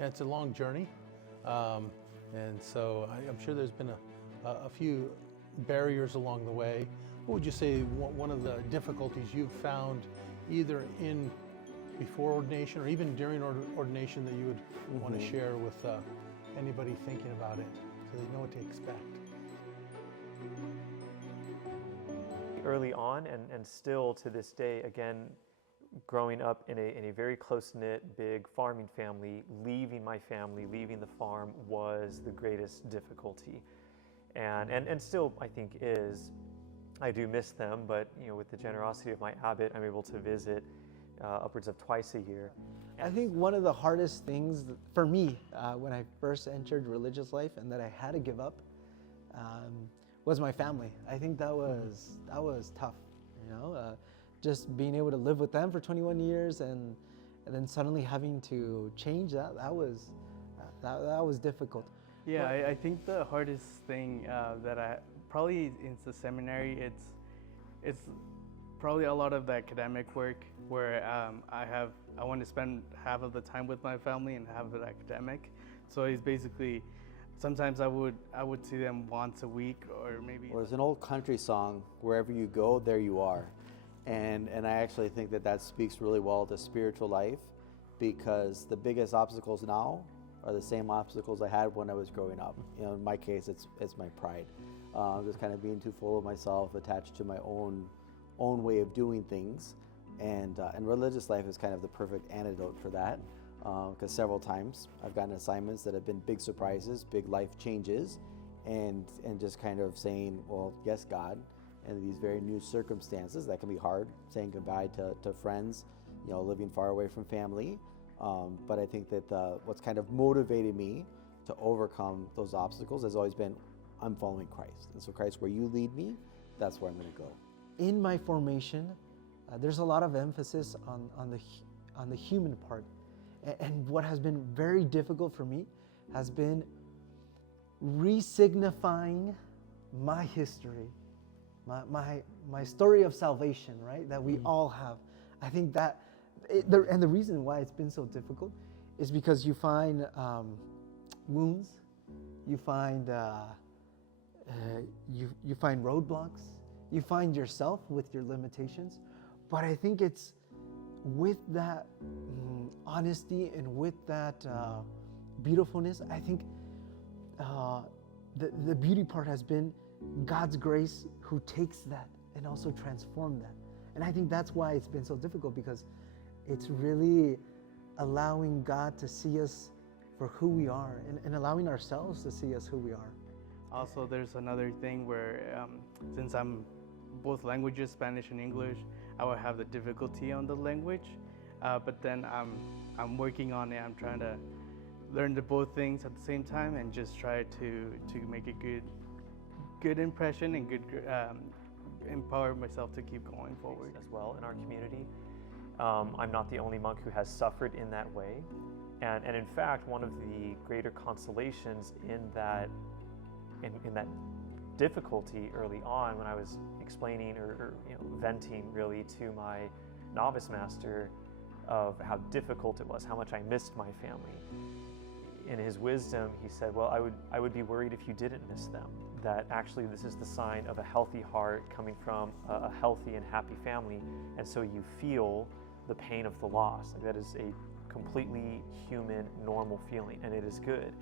Yeah, it's a long journey, and so I'm sure there's been a few barriers along the way. What would you say one of the difficulties you've found either in before ordination or even during ordination that you would want to share with anybody thinking about it so they know what to expect? Early on and still to this day, again, growing up in a very close-knit, big farming family, leaving my family, leaving the farm was the greatest difficulty. And still, I think, is. I do miss them, but with the generosity of my abbot, I'm able to visit upwards of twice a year. I think one of the hardest things for me when I first entered religious life and that I had to give up was my family. I think that was tough, just being able to live with them for 21 years and then suddenly having to change that was difficult. Yeah, I think the hardest thing that I probably in the seminary, it's probably a lot of the academic work where I want to spend half of the time with my family and half of it academic. So it's basically, sometimes I would see them once a week or maybe. Well, there's an old country song, "Wherever you go, there you are." And I actually think that speaks really well to spiritual life, because the biggest obstacles now are the same obstacles I had when I was growing up. In my case, it's my pride. Just kind of being too full of myself, attached to my own way of doing things. And religious life is kind of the perfect antidote for that, because several times I've gotten assignments that have been big surprises, big life changes, and just kind of saying, well, yes, God, and these very new circumstances that can be hard, saying goodbye to friends, living far away from family. But I think that what's kind of motivated me to overcome those obstacles has always been, I'm following Christ. And so Christ, where you lead me, that's where I'm going to go. In my formation, there's a lot of emphasis on the human part. And what has been very difficult for me has been re-signifying my history, my story of salvation, right? That we all have. I think that, and the reason why it's been so difficult is because you find wounds, you find roadblocks, you find yourself with your limitations. But I think it's with that honesty and with that beautifulness, I think the beauty part has been God's grace who takes that and also transforms that. And I think that's why it's been so difficult, because it's really allowing God to see us for who we are and allowing ourselves to see us who we are. Also, there's another thing where since I'm both languages, Spanish and English, I would have the difficulty on the language, but then I'm working on it. I'm trying to learn both things at the same time and just try to make a good impression and empower myself to keep going forward. As well in our community, I'm not the only monk who has suffered in that way, and in fact, one of the greater consolations in that difficulty early on, when I was explaining or venting really to my novice master of how difficult it was, how much I missed my family. In his wisdom, he said, well, I would be worried if you didn't miss them, that actually this is the sign of a healthy heart coming from a healthy and happy family, and so you feel the pain of the loss. Like, that is a completely human, normal feeling, and it is good.